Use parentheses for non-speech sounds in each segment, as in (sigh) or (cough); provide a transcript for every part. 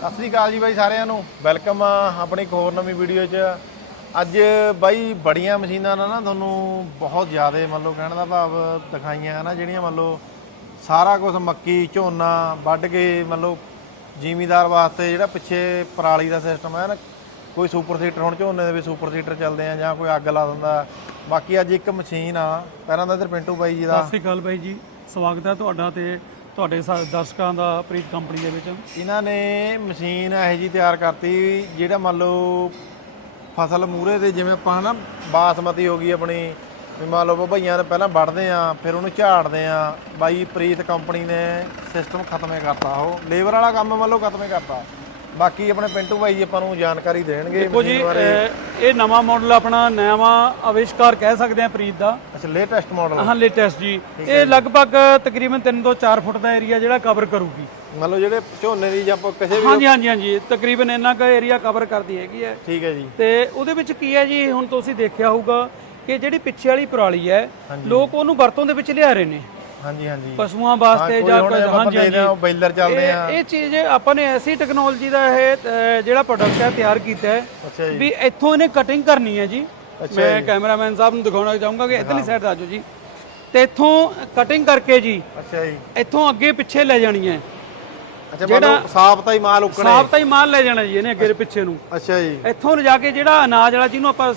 ਸਤਿ ਸ੍ਰੀ ਅਕਾਲ ਜੀ ਬਾਈ ਸਾਰਿਆਂ ਨੂੰ। ਵੈਲਕਮ ਆ ਆਪਣੀ ਇੱਕ ਹੋਰ ਨਵੀਂ ਵੀਡੀਓ 'ਚ। ਅੱਜ ਬਾਈ ਬੜੀਆਂ ਮਸ਼ੀਨਾਂ ਨਾਲ ਨਾ ਤੁਹਾਨੂੰ ਬਹੁਤ ਜ਼ਿਆਦਾ ਮੰਨ ਲਓ ਕਹਿਣ ਦਾ ਭਾਵ ਦਿਖਾਈਆਂ ਨਾ ਜਿਹੜੀਆਂ ਮੰਨ ਲਓ ਸਾਰਾ ਕੁਝ ਮੱਕੀ, ਝੋਨਾ ਵੱਢ ਕੇ ਮੰਨ ਲਓ ਜ਼ਿਮੀਦਾਰ ਵਾਸਤੇ ਜਿਹੜਾ ਪਿੱਛੇ ਪਰਾਲੀ ਦਾ ਸਿਸਟਮ ਹੈ ਨਾ, ਕੋਈ ਸੁਪਰ ਸੀਟਰ ਹੁਣ ਝੋਨੇ ਦੇ ਵਿੱਚ ਸੁਪਰ ਸੀਟਰ ਚੱਲਦੇ ਆ ਜਾਂ ਕੋਈ ਅੱਗ ਲਾ ਦਿੰਦਾ। ਬਾਕੀ ਅੱਜ ਇੱਕ ਮਸ਼ੀਨ ਆ, ਪਹਿਲਾਂ ਤਾਂ ਇੱਧਰ ਪਿੰਟੂ ਬਾਈ ਜੀ ਦਾ। ਸਤਿ ਸ਼੍ਰੀ ਅਕਾਲ ਬਾਈ ਜੀ, ਸਵਾਗਤ ਹੈ ਤੁਹਾਡਾ ਤੇ ਤੁਹਾਡੇ ਸਾ- ਦਰਸ਼ਕਾਂ ਦਾ ਪ੍ਰੀਤ ਕੰਪਨੀ ਦੇ ਵਿੱਚ? ਇਹਨਾਂ ਨੇ ਮਸ਼ੀਨ ਇਹੋ ਜੀ ਤਿਆਰ ਕਰਤੀ ਜਿਹੜਾ ਮੰਨ ਲਓ ਫਸਲ ਮੂਰੇ ਦੇ ਜਿਵੇਂ ਆਪਾਂ ਨਾ ਬਾਸਮਤੀ ਹੋ ਗਈ ਆਪਣੀ, ਵੀ ਮੰਨ ਲਓ ਭਈਆਂ ਨੇ ਪਹਿਲਾਂ ਵੱਢਦੇ ਆ ਫਿਰ ਉਹਨੂੰ ਝਾੜਦੇ ਆ ਬਾਈ ਪ੍ਰੀਤ ਕੰਪਨੀ ਨੇ ਸਿਸਟਮ ਖਤਮੇ ਕਰਤਾ ਉਹ, ਲੇਬਰ ਵਾਲਾ ਕੰਮ ਮੰਨ ਲਓ ਖਤਮੇ ਕਰਤਾ। ਬਾਕੀ ਆਪਣੇ ਪਿੰਟੂ ਜੀ ਆਪਾਂ ਨੂੰ ਜਾਣਕਾਰੀ ਦੇਣਗੇ ਦੇਖੋ ਜੀ ਇਹ ਨਵਾਂ ਮਾਡਲ ਆਪਣਾ ਨਵਾਂ ਆਵਿਸ਼ਕਾਰ ਕਹਿ ਸਕਦੇ ਆ ਪ੍ਰੀਤ ਦਾ। ਅੱਛਾ ਲੇਟੈਸਟ ਮਾਡਲ ਹਾਂ ਲੇਟੈਸਟ ਜੀ। ਇਹ ਲਗਭਗ ਤਕਰੀਬਨ 3 ਤੋਂ 4 ਫੁੱਟ ਦਾ ਏਰੀਆ ਜਿਹੜਾ ਕਵਰ ਕਰੂਗੀ। ਮੰਨ ਲਓ ਜਿਹੜੇ ਝੋਨੇ ਦੀ ਜਾਂ ਕਿਸੇ ਵੀ ਹਾਂਜੀ ਹਾਂਜੀ ਹਾਂਜੀ। ਤਕਰੀਬਨ ਇੰਨਾ ਕੁ ਏਰੀਆ ਕਵਰ ਕਰਦੀ ਹੈਗੀ ਹੈ। ਠੀਕ ਹੈ ਜੀ। ਤੇ ਉਹਦੇ ਵਿੱਚ ਕੀ ਹੈ ਜੀ ਹੁਣ ਤੁਸੀਂ ਦੇਖਿਆ ਹੋਊਗਾ ਕਿ ਜਿਹੜੀ ਪਿੱਛੇ ਵਾਲੀ ਪਰਾਲੀ ਹੈ ਲੋਕ ਉਹਨੂੰ ਵਰਤੋਂ ਦੇ ਵਿੱਚ ਲਿਆ ਰਹੇ ਨੇ। ਹਾਂਜੀ ਹਾਂਜੀ। ਪਸ਼ੂਆਂ ਵਾਸਤੇ ਕੋਈ ਜਾਂ ਆਪਾਂ ਹਾਂਜੀ ਹਾਂਜੀ। ਉਹ ਬੈਲਰ ਚੱਲਦੇ ਆ ਇਹ ਚੀਜ਼ ਆਪਾਂ ਨੇ ਐਸੀ ਟੈਕਨੋਲੋਜੀ ਦਾ ਇਹ ਜਿਹੜਾ ਪ੍ਰੋਡਕਟ ਹੈ ਤਿਆਰ ਕੀਤਾ ਹੈ ਵੀ ਇੱਥੋਂ ਇਹਨੇ ਕਟਿੰਗ ਕਰਨੀ ਹੈ ਜੀ। ਮੈਂ ਕੈਮਰਾਮੈਨ ਸਾਹਿਬ ਨੂੰ ਦਿਖਾਉਣਾ ਚਾਹੂੰਗਾ ਕਿ ਇਧਰਲੀ ਸਾਈਡ ਆ ਜਾਓ ਜੀ। ਤੇ ਇੱਥੋਂ ਕਟਿੰਗ ਕਰਕੇ ਜੀ ਅੱਛਾ ਜੀ। ਇੱਥੋਂ ਅੱਗੇ ਪਿੱਛੇ ਲੈ ਜਾਣੀ ਹੈ। ਅੱਛਾ ਮੰਨ ਲਓ ਸਾਫ਼ ਹੀ ਮਾਲ ਉੱਕਣੇ। ਸਾਫ਼ ਤਾਂ ਹੀ ਮਾਲ ਲੈ ਜਾਣਾ ਜੀ ਇਹਨੇ ਅੱਗੇ ਪਿੱਛੇ ਨੂੰ। ਅੱਛਾ ਜੀ। ਇੱਥੋਂ ਲਿਜਾ ਕੇ ਜਿਹੜਾ ਅਨਾਜ ਵਾਲਾ ਜਿਹਨੂੰ ਆਪਾਂ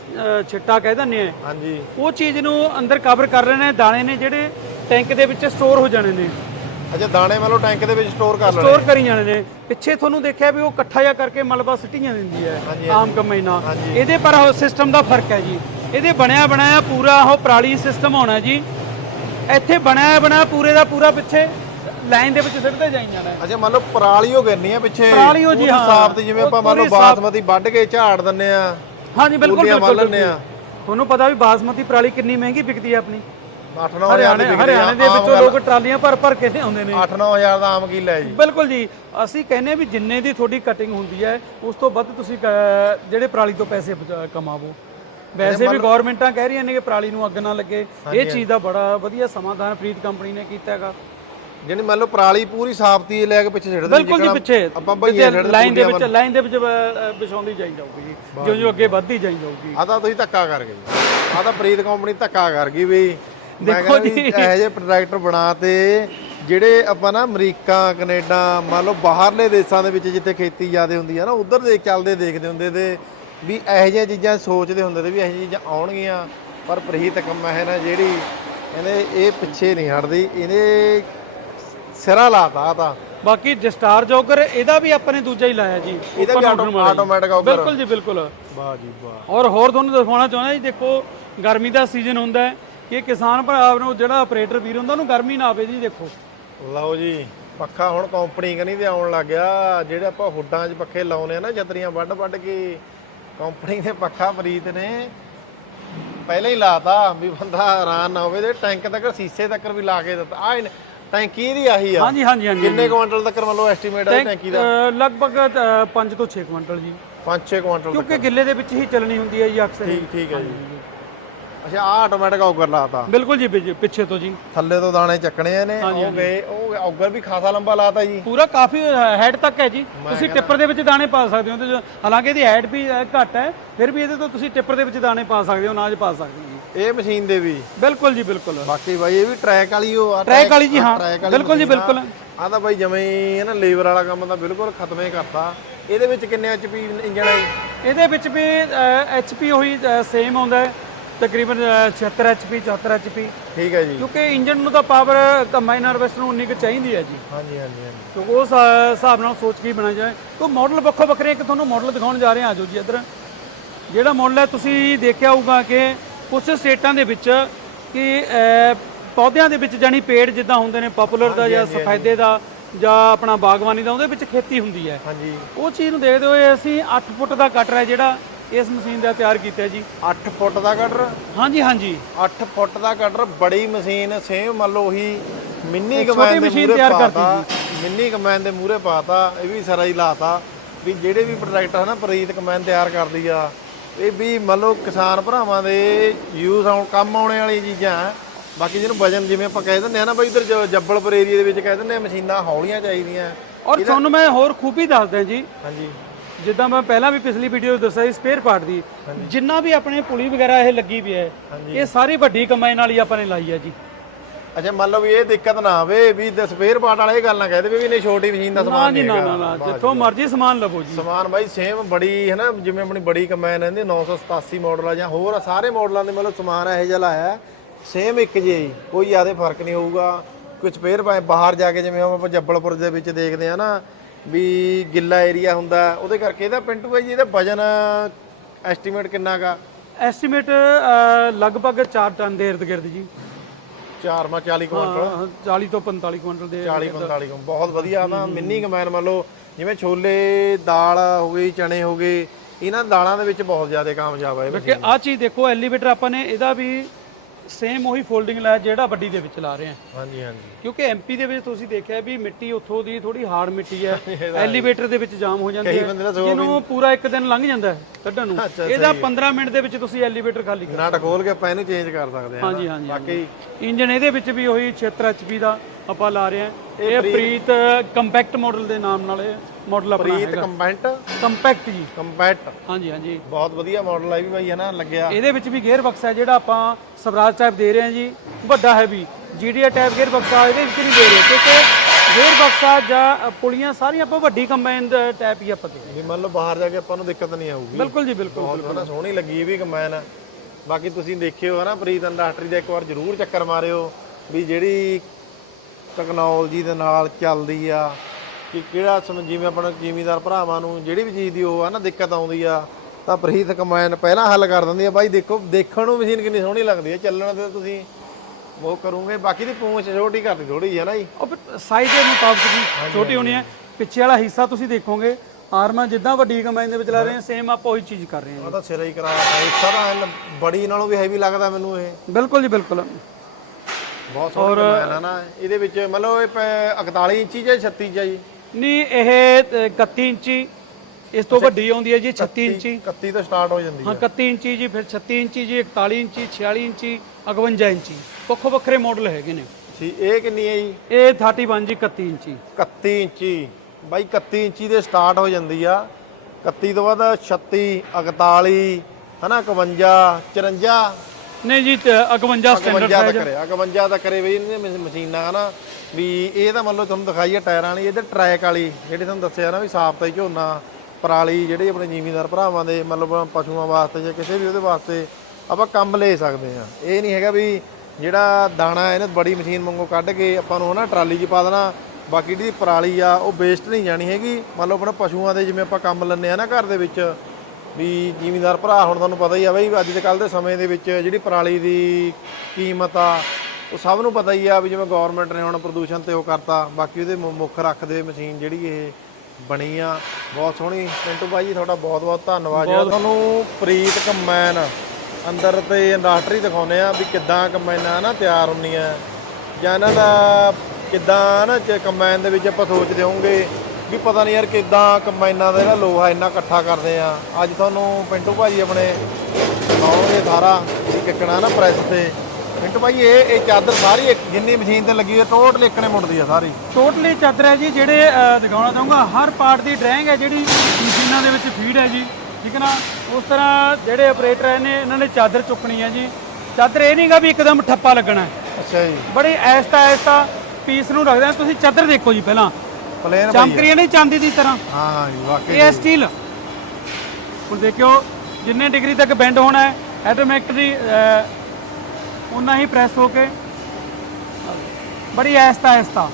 ਛਿੱਟਾ ਕਹਿ ਦਿੰਦੇ ਆ ਹਾਂਜੀ। ਉਹ ਚੀਜ਼ ਨੂੰ ਅੰਦਰ ਕਵਰ ਕਰ ਰਹੇ ਨੇ ਦਾਣੇ ਨੇ ਜਿਹੜੇ ਟੈਂਕ ਦੇ ਵਿੱਚ ਸਟੋਰ ਹੋ ਜਾਣੇ ਨੇ। ਅੱਛਾ ਦਾਣੇ ਮੰਨ ਲਓ ਟੈਂਕ ਦੇ ਵਿੱਚ ਸਟੋਰ ਕਰ ਲੈਣੇ ਸਟੋਰ ਕਰੀ ਜਾਣੇ ਨੇ। ਪਿੱਛੇ ਤੁਹਾਨੂੰ ਦੇਖਿਆ ਵੀ ਉਹ ਇਕੱਠਾ ਜਿਹਾ ਕਰਕੇ ਮਲਬਾ ਸਿੱਟੀਆਂ ਦਿੰਦੀ ਹੈ ਆਮ ਕੰਬਾਈਨਾਂ ਇਹਦੇ ਪਰ ਉਹ ਸਿਸਟਮ ਦਾ ਫ਼ਰਕ ਹੈ ਜੀ। ਇਹਦੇ ਬਣਿਆ ਬਣਾਇਆ ਪੂਰਾ ਉਹ ਪਰਾਲੀ ਸਿਸਟਮ ਹੋਣਾ ਜੀ। ਇੱਥੇ ਬਣਿਆ ਬਣਾਇਆ ਪੂਰੇ ਦਾ ਪੂਰਾ ਪਿੱਛੇ ਲਾਈਨ ਦੇ ਵਿੱਚ ਸਿੱਟਦੇ ਜਾਈ ਜਾਣਾ। ਅੱਛਾ ਮੰਨ ਲਓ ਪਰਾਲੀ ਹੋ ਗਰਨੀ ਆ ਪਿੱਛੇ। ਪਰਾਲੀ ਹੋ ਜੀ, ਹਾਂ। ਸਾਫ਼ ਤੇ ਜਿਵੇਂ ਆਪਾਂ ਮੰਨ ਲਓ। ਬਾਸਮਤੀ ਵੱਢ ਕੇ ਝਾੜ ਦਿੰਨੇ ਆ। ਹਾਂਜੀ ਬਿਲਕੁਲ ਬਿਲਕੁਲ ਆ। ਤੁਹਾਨੂੰ ਪਤਾ ਵੀ ਬਾਸਮਤੀ ਪਰਾਲੀ ਕਿੰਨੀ ਮਹਿੰਗੀ ਵਿਕਦੀ ਹੈ ਆਪਣੀ। 8-9 ਹਜ਼ਾਰ ਹਰਿਆਣੇ ਦੀ ਹਰਿਆਣੇ ਦੇ ਵਿੱਚੋਂ ਲੋਕ ਟਰਾਲੀਆਂ ਭਰ ਭਰ ਕੇ ਲਿਆਉਂਦੇ ਨੇ। 8-9 ਹਜ਼ਾਰ ਦਾ ਆਮ ਕਿੱਲਾ ਹੈ ਜੀ। ਬਿਲਕੁਲ ਜੀ। ਅਸੀਂ ਕਹਿੰਦੇ ਹਾਂ ਵੀ ਜਿੰਨੇ ਦੀ ਤੁਹਾਡੀ ਕਟਿੰਗ ਹੁੰਦੀ ਹੈ ਉਸ ਤੋਂ ਵੱਧ ਤੁਸੀਂ ਕ- ਜਿਹੜੇ ਪਰਾਲੀ ਤੋਂ ਪੈਸੇ ਬਚਾ- ਕਮਾਵੋ। ਵੈਸੇ ਵੀ ਗਵਰਨਮੈਂਟਾਂ ਕਹਿ ਰਹੀਆਂ ਨੇ ਕਿ ਪਰਾਲੀ ਨੂੰ ਅੱਗ ਨਾ ਲੱਗੇ। ਇਹ ਚੀਜ਼ ਦਾ ਬੜਾ ਵਧੀਆ ਸਮਾਧਾਨ ਪ੍ਰੀਤ ਕੰਪਨੀ ਨੇ ਕੀਤਾ ਹੈਗਾ। ਜਿਹੜੀ ਮੰਨ ਲਓ ਪਰਾਲੀ ਪੂਰੀ ਸਾਫ਼ਤੀ ਲੈ ਕੇ ਪਿੱਛੇ ਛੱਡ ਦਿੰਦੇ ਬਿਲਕੁਲ ਜੀ ਪਿੱਛੇ। ਆਪਾਂ ਭਈਏ ਛੱਡ ਲਾਈਨ ਦੇ ਵਿੱਚ ਲਾਈਨ ਦੇ ਵਿੱਚ ਅ, ਵਿਛਾਉਂਦੀ ਜਾਈ ਜਾਊਗੀ ਜੀ। ਜਿਉਂ ਜਿਉਂ ਅੱਗੇ ਵੱਧਦੀ ਜਾਈ ਜਾਊਗੀ। ਆ ਤਾਂ ਤੁਸੀਂ ਧੱਕਾ ਕਰ ਗਏ ਆ ਤਾਂ ਪ੍ਰੀਤ ਕੰਪਨੀ ਧੱਕਾ ਕਰ ਗਈ ਵੀ ਦੇਖੋ ਵੀ ਇਹੋ ਜਿਹੇ ਪ੍ਰੋਡਕਟ ਬਣਾ ਤੇ ਜਿਹੜੇ ਆਪਾਂ ਨਾ ਅਮਰੀਕਾ ਕੈਨੇਡਾ ਮੰਨ ਲਓ ਬਾਹਰਲੇ ਦੇਸ਼ਾਂ ਦੇ ਵਿੱਚ ਜਿੱਥੇ ਖੇਤੀ ਜ਼ਿਆਦਾ ਹੁੰਦੀ ਆ ਨਾ ਉਧਰ ਦੇ ਚੱਲਦੇ ਦੇਖਦੇ ਹੁੰਦੇ ਤੇ ਵੀ ਇਹੋ ਜਿਹੀਆਂ ਚੀਜ਼ਾਂ ਸੋਚਦੇ ਹੁੰਦੇ ਤੇ ਵੀ ਇਹੋ ਜਿਹੀਆਂ ਚੀਜ਼ਾਂ ਆਉਣਗੀਆਂ। ਪਰ ਪ੍ਰੀਤ ਕੰਮ ਹੈ ਨਾ ਜਿਹੜੀ ਕਹਿੰਦੇ ਇਹ ਪਿੱਛੇ ਨਹੀਂ ਹਟਦੀ ਇਹਨੇ ਸਿਰਾ ਲਾਤਾ ਤਾਂ। ਬਾਕੀ ਜਸਟਾਰ ਜੋਗਰ ਇਹਦਾ ਵੀ ਆਪਾਂ ਨੇ ਦੂਜਾ ਹੀ ਲਾਇਆ ਜੀ। ਇਹਦਾ ਵੀ open order ਵਾਲਾ। automatic auger। ਬਿਲਕੁਲ ਜੀ ਬਿਲਕੁਲ। ਵਾਹ ਜੀ ਵਾਹ। ਔਰ ਹੋਰ ਤੁਹਾਨੂੰ ਦਿਖਾਉਣਾ ਚਾਹੁੰਦਾ ਜੀ ਦੇਖੋ ਗਰਮੀ ਦਾ ਸੀਜ਼ਨ ਹੁੰਦਾ ਹੈ। ਕਿ ਕਿਸਾਨ ਭਰਾ ਨੂੰ ਜਿਹੜਾ ਆਪਰੇਟਰ ਵੀਰ ਹੁੰਦਾ ਉਹਨੂੰ ਗਰਮੀ ਨਾ ਆਵੇ ਜੀ ਦੇਖੋ। ਲਓ ਜੀ ਪੱਖਾ ਹੁਣ ਕੰਪਨੀ ਕਨੀ ਤੇ ਆਉਣ ਲੱਗ ਗਿਆ। ਜਿਹੜੇ ਆਪਾਂ ਹੁੱਡਾਂ 'ਚ ਪੱਖੇ ਲਾਉਨੇ ਆ ਨਾ ਛਤਰੀਆਂ ਵੱਢ ਵੱਢ ਕੇ ਕੰਪਨੀ ਦੇ ਪੱਖਾ ਪ੍ਰੀਤ ਨੇ ਪਹਿਲਾਂ ਹੀ ਲਾਤਾ ਵੀ ਬੰਦਾ ਹੈਰਾਨ ਨਾ ਹੋਵੇ ਤੇ ਟੈਂਕ ਤੱਕ ਸੀਸੇ ਤੱਕ ਵੀ ਲਾ ਕੇ ਦਿੱਤਾ। ਆ ਟੈਂਕੀ ਇਹਦੀ ਆਹੀ ਆ। ਹਾਂਜੀ ਹਾਂਜੀ ਹਾਂਜੀ ਕਿੰਨੇ ਕੁਇੰਟਲ ਤੱਕ ਮੰਨ ਲਓ ਐਸਟੀਮੇਟ ਹੈ ਟੈਂਕੀ ਦਾ? ਲਗਭਗ 5 ਤੋਂ 6 ਕੁਇੰਟਲ ਜੀ। 5-6 ਕੁਇੰਟਲ ਕਿਉਂਕਿ ਗਿੱਲੇ ਦੇ ਵਿੱਚ ਹੀ ਚੱਲਣੀ ਹੁੰਦੀ ਹੈ ਜੀ ਅਕਸਰ। ਠੀਕ ਠੀਕ ਹੈ ਜੀ। ਅੱਛਾ ਆ ਆਟੋਮੈਟਿਕ ਔਗਰ ਲਾਤਾ। ਬਿਲਕੁਲ ਜੀ ਪਿੱਛੇ- ਪਿੱਛੇ ਤੋਂ ਜੀ। ਥੱਲੇ ਤੋਂ ਦਾਣੇ ਚੱਕਣੇ ਆ ਨੇ ਉਹ ਗਏ ਉਹ ਔਗਰ ਵੀ ਖਾਸਾ ਲੰਬਾ ਲਾਤਾ ਜੀ। ਪੂਰਾ ਕਾਫੀ ਹੈਡ ਤੱਕ ਹੈ ਜੀ। ਤੁਸੀਂ ਟਿੱਪਰ ਦੇ ਵਿੱਚ ਦਾਣੇ ਪਾ ਸਕਦੇ ਹੋ ਤੇ ਜੋ- ਹਾਲਾਂਕਿ ਇਹਦੀ ਹੈਡ ਵੀ ਅ, ਘੱਟ ਹੈ ਫਿਰ ਵੀ ਇਹਦੇ ਤੋਂ ਤੁਸੀਂ ਟਿੱਪਰ ਦੇ ਵਿੱਚ ਦਾਣੇ ਪਾ ਸਕਦੇ ਹੋ ਅਨਾਜ ਪਾ ਸਕਦੇ ਹੋ ਜੀ। ਇਹ ਮਸ਼ੀਨ ਦੇ ਵੀ। ਬਿਲਕੁਲ ਜੀ ਬਿਲਕੁਲ। ਬਾਕੀ ਬਾਈ ਇਹ ਵੀ ਟਰੈਕ ਵਾਲੀ ਉਹ ਆ ਟਰੈਕ ਵਾਲੀ ਜੀ, ਹਾਂ। ਬਿਲਕੁਲ ਜੀ, ਆ। ਬਿਲਕੁਲ। ਆਹ ਤਾਂ ਬਾਈ ਜਮੇ ਹੀ ਨਾ ਲੇਬਰ ਵਾਲਾ ਕੰਮ ਤਾਂ ਬਿਲਕੁਲ ਖਤਮ ਹੀ ਕਰਤਾ। ਇਹਦੇ ਵਿੱਚ ਕਿੰਨੇ ਐਚਪੀ ਇੰਜਣ ਹੈ ਜੀ? ਇਹਦੇ ਵਿੱਚ ਵੀ ਐਚਪੀ ਉਹੀ ਸੇਮ ਆਉਂਦਾ ਹੈ। ਤਕਰੀਬਨ ਅ, 76 ਐਚਪੀ 74 ਐਚਪੀ ਠੀਕ ਹੈ ਜੀ। ਕਿਉਂਕਿ ਇੰਜਨ ਨੂੰ ਤਾਂ ਪਾਵਰ ਕੰਬਾਈਨ ਹਾਰਵੈਸਟਰ ਨੂੰ ਉਨੀ ਕੁ ਚਾਹੀਦੀ ਹੈ ਜੀ। ਹਾਂਜੀ ਹਾਂਜੀ ਹਾਂਜੀ। ਕਿਉਂਕਿ ਉਸ ਹਿਸਾਬ ਨਾਲ ਸੋਚ ਕੇ ਬਣਾਇਆ ਜਾਏ। ਤਾਂ ਮਾਡਲ ਵੱਖੋ ਵੱਖਰੇ ਇੱਕ ਤੁਹਾਨੂੰ ਮਾਡਲ ਦਿਖਾਉਣ ਜਾ ਰਹੇ ਹਾਂ। ਆਜੋ ਜੀ ਇੱਧਰ। ਜਿਹੜਾ ਮਾਡਲ ਹੈ ਤੁਸੀਂ ਦੇਖਿਆ ਹੋਊਗਾ ਕਿ ਕੁਝ ਸਟੇਟਾਂ ਦੇ ਵਿੱਚ ਕਿ ਪੌਦਿਆਂ ਦੇ ਵਿੱਚ ਜਾਨੀ ਪੇੜ ਜਿੱਦਾਂ ਹੁੰਦੇ ਨੇ ਪਪੂਲਰ ਦਾ ਜਾਂ ਸਫੈਦੇ ਦਾ ਜਾਂ ਆਪਣਾ ਬਾਗਬਾਨੀ ਦਾ ਉਹਦੇ ਵਿੱਚ ਖੇਤੀ ਹੁੰਦੀ ਹੈ। ਹਾਂਜੀ। ਉਹ ਚੀਜ਼ ਨੂੰ ਦੇਖਦੇ ਹੋਏ ਅਸੀਂ 8 ਫੁੱਟ ਦਾ ਕਟਰ ਹੈ ਜਿਹੜਾ। ਇਸ ਮਸ਼ੀਨ ਦਾ ਤਿਆਰ ਕੀਤਾ ਜੀ। 8 ਫੁੱਟ ਦਾ ਕਟਰ ਹਾਂਜੀ ਹਾਂਜੀ। 8 ਫੁੱਟ ਦਾ ਕਟਰ ਬੜੀ ਮਸ਼ੀਨ ਸੇਮ ਮੰਨ ਲਓ ਉਹੀ ਮਿੰਨੀ ਕਮੈਨ ਦੇ ਪਾਤਾ ਮਿੰਨੀ ਕਮੈਨ ਦੇ ਮੂਹਰੇ ਪਾਤਾ ਇਹ ਵੀ ਸਾਰਾ ਹੀ ਲਾਤਾ। ਵੀ ਜਿਹੜੇ ਵੀ ਪ੍ਰੋਡਕਟ ਹੈ ਨਾ ਪ੍ਰੀਤ ਕਮੈਨ ਤਿਆਰ ਕਰਦੀ ਆ। ਇਹ ਵੀ ਮੰਨ ਲਓ ਕਿਸਾਨ ਭਰਾਵਾਂ ਦੇ ਯੂਜ਼ ਆਉਣ ਕੰਮ ਆਉਣੇ ਵਾਲੀ ਚੀਜ਼ਾਂ। ਬਾਕੀ ਜਿਹਨੂੰ ਵਜਨ ਜਿਵੇਂ ਆਪਾਂ ਕਹਿ ਦਿੰਦੇ ਆ ਨਾ ਬਈ ਇਧਰ ਜੱਬਲਪੁਰ ਏਰੀਆ ਦੇ ਵਿੱਚ ਕਹਿ ਦਿੰਦੇ ਆ ਮਸ਼ੀਨਾਂ ਹੌਲੀਆਂ ਚਾਹੀਦੀਆਂ। ਔਰ ਤੁਹਾਨੂੰ ਮੈਂ ਹੋਰ ਖੂਬੀ ਦੱਸਦਾ ਜੀ। ਹਾਂਜੀ। ਜਿੱਦਾਂ ਮੈਂ ਪਹਿਲਾਂ ਵੀ ਪਿਛਲੀ ਵੀਡੀਓ ਦੱਸਿਆ ਸੀ ਸਪੇਅਰ ਪਾਰਟ ਦੀ ਜਿੰਨਾ ਵੀ ਆਪਣੇ ਪੁਲੀ ਵਗੈਰਾ ਇਹ ਲੱਗੀ ਵੀ ਹੈ ਇਹ ਸਾਰੀ ਵੱਡੀ ਕੰਬਾਈਨ ਵਾਲੀ ਆਪਾਂ ਨੇ ਲਾਈ ਹੈ ਜੀ। ਅੱਛਾ ਮੰਨ ਲਓ ਵੀ ਇਹ ਦਿੱਕਤ ਨਾ ਆਵੇ ਵੀ ਸਪੇਅਰ ਪਾਰਟ ਵਾਲੇ ਇਹ ਗੱਲ ਨਾ ਕਹਿ ਦੇਵੇ ਵੀ ਨਹੀਂ ਛੋਟੀ ਮਸ਼ੀਨ ਦਾ ਸਮਾਨ ਨਹੀਂ ਨਾ ਨਾ ਨਾ ਜਿੱਥੋਂ ਮਰਜ਼ੀ ਸਮਾਨ ਲਵੋ ਜੀ। ਸਮਾਨ ਬਾਈ ਸੇਮ ਬੜੀ ਹੈ ਨਾ ਜਿਵੇਂ ਆਪਣੀ ਬੜੀ ਕੰਬਾਈਨ ਰਹਿੰਦੀ 987 ਮਾਡਲ ਆ ਜਾਂ ਹੋਰ ਆ, ਸਾਰੇ ਮਾਡਲਾਂ ਦੇ ਮਤਲਬ ਸਮਾਨ ਇਹੋ ਜਿਹਾ ਲਾਇਆ ਸੇਮ ਇੱਕ ਜਿਹਾ ਹੀ ਕੋਈ ਜ਼ਿਆਦਾ ਫ਼ਰਕ ਨਹੀਂ ਹੋਊਗਾ। ਕੁਝ ਸਪੇਅਰ ਬਾਹਰ ਜਾ ਕੇ ਜਿਵੇਂ ਆਪਾਂ ਜੱਬਲਪੁਰ ਦੇ ਵਿੱਚ ਦੇਖਦੇ ਆ ਨਾ ਵੀ ਗਿੱਲਾ ਏਰੀਆ ਹੁੰਦਾ ਉਹਦੇ ਕਰਕੇ ਇਹਦਾ ਪਿੰਟੂ ਬਾਈ ਜੀ ਇਹਦਾ ਵਜਨ ਐਸਟੀਮੇਟ ਕਿੰਨਾਗਾ ਐਸਟੀਮੇਟ ਲਗਭਗ 4 ਟਨ ਦੇ ਇਰਦ ਗਿਰਦ ਜੀ। 4 ਮਾ 40 ਕੁਇੰਟਲ ਹਾਂ, 40 ਤੋਂ 45 ਕੁਇੰਟਲ ਦੇ 40 45 ਕੁ ਬਹੁਤ ਵਧੀਆ ਨਾ ਮਿੰਨੀ ਕੰਬਾਈਨ ਮੰਨ ਲਓ ਜਿਵੇਂ ਛੋਲੇ ਦਾਲ ਹੋ ਗਈ ਚਣੇ ਹੋ ਗਏ ਇਹਨਾਂ ਦਾਲਾਂ ਦੇ ਵਿੱਚ ਬਹੁਤ ਜ਼ਿਆਦਾ ਕਾਮਯਾਬ ਆ ਇਹ ਕਿ ਆ ਚੀਜ਼ ਦੇਖੋ ਐਲੀਵੇਟਰ ਆਪਾਂ ਨੇ ਇਹਦਾ ਵੀ ਸੇਮ ਉਹੀ ਫੋਲਡਿੰਗ ਲਾਇਆ ਜਿਹੜਾ ਵੱਡੀ ਦੇ ਵਿੱਚ ਲਾ ਰਹੇ ਹਾਂ ਹਾਂਜੀ ਹਾਂਜੀ। ਕਿਉਂਕਿ ਐਮਪੀ ਦੇ ਵਿੱਚ ਤੁਸੀਂ ਦੇਖਿਆ ਵੀ ਮਿੱਟੀ ਉੱਥੋਂ ਦੀ ਥੋੜੀ ਹਾਰਡ ਮਿੱਟੀ (laughs) ਹੈ। ਐਲੀਵੇਟਰ ਦੇ ਵਿੱਚ ਜਾਮ ਹੋ ਜਾਂਦੀ ਹੈ ਜਿਹਨੂੰ ਪੂਰਾ ਇੱਕ ਦਿਨ ਲੰਘ ਜਾਂਦਾ ਹੈ ਕੱਢਣ ਨੂੰ। ਇਹਦਾ 15 ਮਿੰਟ ਦੇ ਵਿੱਚ ਤੁਸੀਂ ਐਲੀਵੇਟਰ ਖਾਲੀ ਕਰ ਨਟ ਖੋਲ ਕੇ ਆਪਾਂ ਇਹਨੂੰ ਚੇਂਜ ਕਰ ਸਕਦੇ ਹਾਂ। ਹਾਂਜੀ ਹਾਂਜੀ ਬਾਕੀ ਇੰਜਨ ਇਹਦੇ ਵਿੱਚ ਵੀ ਉਹੀ 76 HP ਦਾ। ਆਪਾਂ ਲਾ ਰਹੇ ਹਾਂ। ਇਹ ਪ੍ਰੀਤ ਕੰਪੈਕਟ ਮਾਡਲ ਦੇ ਨਾਮ ਨਾਲ ਇਹ ਮਾਡਲ ਆਪਣਾ ਪ੍ਰੀਤ ਹੈਗਾ। ਕੰਪੈਂਟ ਕੰਪੈਕਟ ਜੀ। ਕੰਪੈਟ ਹਾਂਜੀ ਹਾਂਜੀ। ਬਹੁਤ ਵਧੀਆ ਮਾਡਲ ਆ ਵੀ ਭਾਈ ਹੈ ਨਾ? ਲੱਗਿਆ। ਇਹਦੇ ਵਿੱਚ ਵੀ ਗੇਅਰ ਬਕਸ ਹੈ ਜਿਹੜਾ ਆਪਾਂ ਸਵਰਾਜ ਟਾਈਪ ਦੇ ਰਹੇ ਹਾਂ ਜੀ। ਵੱਡਾ ਹੈ ਵੀ। ਜੀਡੀਆ ਟਾਈਪ ਗੇਅਰ ਬਕਸਾ ਇਹਦੇ ਵਿੱਚ ਨਹੀਂ ਦੇ ਰਹੇ ਕਿਉਂਕਿ ਗੇਅਰ ਬਕਸਾ ਜਾਂ ਪੁਲੀਆਂ ਸਾਰੀਆਂ ਆਪਾਂ ਵੱਡੀ ਕੰਬਾਈਨ ਦਾ ਟਾਈਪ ਹੀ ਆਪਾਂ ਦੇ ਵੀ ਮੰਨ ਲਓ ਬਾਹਰ ਜਾ ਕੇ ਆਪਾਂ ਨੂੰ ਦਿੱਕਤ ਨਹੀਂ ਆਊਗੀ। ਹਾਂ। ਬਿਲਕੁਲ ਜੀ ਬਿਲਕੁਲ ਬਹੁਤ ਹਨਾ ਸੋਹਣੀ ਲੱਗੀ ਇਹ ਵੀ ਕੰਬਾਈਨ ਬਾਕੀ ਤੁਸੀਂ ਦੇਖਿਓ ਹਨਾ ਪ੍ਰੀਤ ਇੰਡਸਟਰੀ ਦਾ ਇੱਕ ਵਾਰ ਜ਼ਰੂਰ ਚੱਕਰ ਮਾਰਿਓ ਵੀ ਜਿਹੜੀ ਟੈਕਨੋਲੋਜੀ ਦੇ ਨਾਲ ਚੱਲਦੀ ਆ ਕਿ ਕਿਹੜਾ ਸਮ ਜਿਵੇਂ ਆਪਣਾ ਜ਼ਿਮੀਦਾਰ ਭਰਾਵਾਂ ਨੂੰ ਜਿਹੜੀ ਵੀ ਚੀਜ਼ ਦੀ ਉਹ ਆ ਨਾ ਦਿੱਕਤ ਆਉਂਦੀ ਆ ਤਾਂ ਪ੍ਰੀਤ ਕੰਬਾਈਨ ਪਹਿਲਾਂ ਹੱਲ ਕਰ ਦਿੰਦੀ ਆ। ਬਾਈ ਦੇਖੋ ਦੇਖਣ ਨੂੰ ਮਸ਼ੀਨ ਕਿੰਨੀ ਸੋਹਣੀ ਲੱਗਦੀ ਹੈ ਚੱਲਣ ਤੇ ਤੁਸੀਂ ਉਹ ਕਰੋਗੇ ਬਾਕੀ ਦੀ ਪੂੰਛ ਛੋਟੀ ਕਰਦੀ ਥੋੜੀ ਹੈ ਨਾ ਜੀ। ਉਹ ਸਾਈਜ਼ ਦੇ ਮੁਤਾਬਕ ਜੀ ਛੋਟੀ ਹੋਣੀ ਹੈ ਪਿੱਛੇ ਵਾਲਾ ਹਿੱਸਾ ਤੁਸੀਂ ਦੇਖੋਗੇ ਆਰਮਾਂ ਜਿੱਦਾਂ ਵੱਡੀ ਕੰਬਾਈਨ ਦੇ ਵਿੱਚ ਲਾ ਰਹੇ ਹਾਂ ਸੇਮ ਆਪਾਂ ਉਹੀ ਚੀਜ਼ ਕਰ ਰਹੇ ਹਾਂ ਉਹ ਤਾਂ ਸਿਰਾ ਹੀ ਕਰਾਇਆ ਹੈ ਇੱਕ ਤਾਂ ਐਨ ਬੜੀ ਨਾਲੋਂ ਵੀ ਹੈਵੀ ਲੱਗਦਾ ਮੈਨੂੰ ਇਹ। ਬਿਲਕੁਲ ਜੀ ਬਿਲਕੁਲ। ਬਹੁਤ ਸੋਹਣੀ ਕੰਬਾਈਨ ਆ ਨਾ ਇਹਦੇ ਵਿੱਚ ਮਤਲਬ ਇਹ ਪ- 41 ਇੰਚੀ ਜਾਂ 36 ਇੰਚੀ ਆ ਜੀ? ਨਹੀਂ ਇਹ ਅ, 31 ਇੰਚੀ। ਇਸ ਤੋਂ ਵੱਡੀ ਆਉਂਦੀ ਹੈ ਜੀ 36 ਇੰਚੀ। 31 ਤੋਂ ਸਟਾਰਟ ਹੋ ਜਾਂਦੀ ਹਾਂ ਹੈ। 31 ਇੰਚੀ ਜੀ ਫਿਰ 36 ਇੰਚੀ ਜੀ 41 ਇੰਚੀ 46 ਇੰਚੀ 51 ਇੰਚੀ। ਵੱਖੋ ਵੱਖਰੇ ਮਾਡਲ ਹੈਗੇ ਨੇ। ਠੀਕ ਇਹ ਕਿੰਨੀ ਹੈ ਜੀ? ਇਹ 31 ਜੀ 31 ਇੰਚੀ। 31 ਇੰਚੀ। ਬਾਈ 31 ਇੰਚੀ ਦੇ ਸਟਾਰਟ ਹੋ ਜਾਂਦੀ ਆ। 31 ਤੋਂ ਬਾਅਦ 36 41 ਹਨਾ 51 54 ਨਹੀਂ ਜੀ ਤੇ 51 ਸਟੈਂਡਰਡ 51 ਸਾਈਜ਼ ਤੱਕ ਕਰੇ 51 ਤੱਕ ਕਰੇ ਬਈ ਇਹਨੇ ਮਸ਼- ਮਸ਼ੀਨਾਂ ਹਨਾ ਵੀ ਇਹ ਤਾਂ ਮੰਨ ਲਓ ਤੁਹਾਨੂੰ ਦਿਖਾਈ ਆ ਟਾਇਰਾਂ ਵਾਲੀ ਇਹਦੇ ਟਰੈਕ ਵਾਲੀ ਜਿਹੜੀ ਤੁਹਾਨੂੰ ਦੱਸਿਆ ਨਾ ਵੀ ਸਾਫ਼ ਹੀ ਝੋਨਾ ਪਰਾਲੀ ਜਿਹੜੇ ਆਪਣੇ ਜ਼ਿਮੀਂਦਾਰ ਭਰਾਵਾਂ ਦੇ ਮਤਲਬ ਪਸ਼ੂਆਂ ਵਾਸਤੇ ਜਾਂ ਕਿਸੇ ਵੀ ਉਹਦੇ ਵਾਸਤੇ ਆਪਾਂ ਕੰਮ ਲੈ ਸਕਦੇ ਆ ਇਹ ਨਹੀਂ ਹੈਗਾ ਵੀ ਜਿਹੜਾ ਦਾਣਾ ਇਹਨੇ ਬੜੀ ਮਸ਼ੀਨ ਵਾਂਗੂ ਕੱਢ ਕੇ ਆਪਾਂ ਨੂੰ ਹਨਾ ਟਰਾਲੀ 'ਚ ਪਾ ਦੇਣਾ ਬਾਕੀ ਜਿਹੜੀ ਪਰਾਲੀ ਆ ਉਹ ਵੇਸਟ ਨਹੀਂ ਜਾਣੀ ਹੈਗੀ। ਮੰਨ ਲਓ ਆਪਣੇ ਪਸ਼ੂਆਂ ਦੇ ਜਿਵੇਂ ਆਪਾਂ ਕੰਮ ਲੈਂਦੇ ਆ ਨਾ ਘਰ ਦੇ ਵਿੱਚ ਵੀ ਜ਼ਿਮੀਂਦਾਰ ਭਰਾ ਹੁਣ ਤੁਹਾਨੂੰ ਪਤਾ ਹੀ ਆ ਬਈ ਅੱਜ ਦੇ ਕੱਲ ਦੇ ਸਮੇਂ ਦੇ ਵਿੱਚ ਜਿਹੜੀ ਪਰਾਲੀ ਦੀ ਕੀਮਤ ਆ ਉਹ ਸਭ ਨੂੰ ਪਤਾ ਹੀ ਆ ਵੀ ਜਿਵੇਂ ਗਵਰਨਮੈਂਟ ਨੇ ਹੁਣ ਪ੍ਰਦੂਸ਼ਣ ਤੇ ਉਹ ਕਰਤਾ ਬਾਕੀ ਉਹਦੇ ਮੁੱਖ ਰੱਖਦੇ ਮਸ਼ੀਨ ਜਿਹੜੀ ਇਹ ਬਣੀ ਆ ਬਹੁਤ ਸੋਹਣੀ। ਪਿੰਟੂ ਭਾਈ ਜੀ ਤੁਹਾਡਾ ਬਹੁਤ ਬਹੁਤ ਧੰਨਵਾਦ ਜੀ ਤੁਹਾਨੂੰ ਪ੍ਰੀਤ ਕੰਬਾਈਨ ਅੰਦਰ ਤੇ ਇੰਡਸਟਰੀ ਦਿਖਾਉਨੇ ਆ ਵੀ ਕਿੱਦਾਂ ਕੰਬਾਈਨਾਂ ਨਾ ਤਿਆਰ ਹੁੰਦੀਆਂ। ਜਾਂ ਇਹਨਾਂ ਦਾ ਕਿੱਦਾਂ ਨਾ ਕੰਬਾਈਨ ਦੇ ਵਿੱਚ ਆਪਾਂ ਸੋਚਦੇ ਹੋਵਾਂਗੇ ਵੀ ਪਤਾ ਨਹੀਂ ਯਾਰ ਕਿੱਦਾਂ ਕੰਬਾਈਨਾਂ ਦਾ ਜਿਹੜਾ ਲੋਹਾ ਇੰਨਾ ਇਕੱਠਾ ਕਰਦੇ ਆ। ਅੱਜ ਤੁਹਾਨੂੰ ਪਿੰਟੂ ਭਾਜੀ ਆਪਣੇ ਦਿਖਾਉਣਗੇ ਸਾਰਾ ਵੀ ਕਿੱਕਣਾ ਨਾ ਪ੍ਰੈਸ ਤੇ। ਪਿੰਟੂ ਭਾਈ ਇਹ ਇਹ ਚਾਦਰ ਸਾਰੀ ਇੱਕ ਜਿੰਨੀ ਮਸ਼ੀਨ ਤੇ ਲੱਗੀ ਹੋਈ ਟੋਟਲ ਇੱਕਣੇ ਮੁੜਦੀ ਆ ਸਾਰੀ। ਟੋਟਲੀ ਚਾਦਰ ਹੈ ਜੀ ਜਿਹੜੇ ਦਿਖਾਉਣਾ ਚਾਹੂੰਗਾ ਹਰ ਪਾਰਟ ਦੀ ਡਰਾਇੰਗ ਹੈ ਜਿਹੜੀ ਮਸ਼ੀਨਾਂ ਦੇ ਵਿੱਚ ਫੀਡ ਹੈ ਜੀ। ਠੀਕ ਹੈ ਨਾ? ਉਸ ਤਰ੍ਹਾਂ ਜਿਹੜੇ ਆਪਰੇਟਰ ਹੈ ਨੇ ਇਹਨਾਂ ਨੇ ਚਾਦਰ ਚੁੱਕਣੀ ਹੈ ਜੀ। ਚਾਦਰ ਇਹ ਨਹੀਂਗਾ ਵੀ ਇੱਕਦਮ ਠੱਪਾ ਲੱਗਣਾ ਅੱਛਾ ਜੀ। ਬੜੀ ਐਸਤਾ ਐਸਤਾ ਪੀਸ ਨੂੰ ਰੱਖਦੇ ਆ। ਤੁਸੀਂ ਚਾਦਰ ਦੇਖੋ ਜੀ ਪਹਿਲਾਂ। ਪਲੇਨ ਚਮਕ ਰਹੀ ਹੈ ਨਹੀਂ ਚਾਂਦੀ ਦੀ ਤਰ੍ਹਾਂ? ਹਾਂ ਹਾਂ ਜੀ ਵਾਕਈ ਇਹ ਸਟੀਲ ਹੁਣ ਦੇਖਿਓ ਜਿੰਨੇ ਡਿਗਰੀ ਤੱਕ ਬੈਂਡ ਹੋਣਾ ਹੈ ਆਟੋਮੈਟਿਕਲੀ ਉਨਾ ਹੀ ਪ੍ਰੈਸ ਹੋ ਕੇ ਬੜੀ ਐਸਤਾ ਐਸਤਾ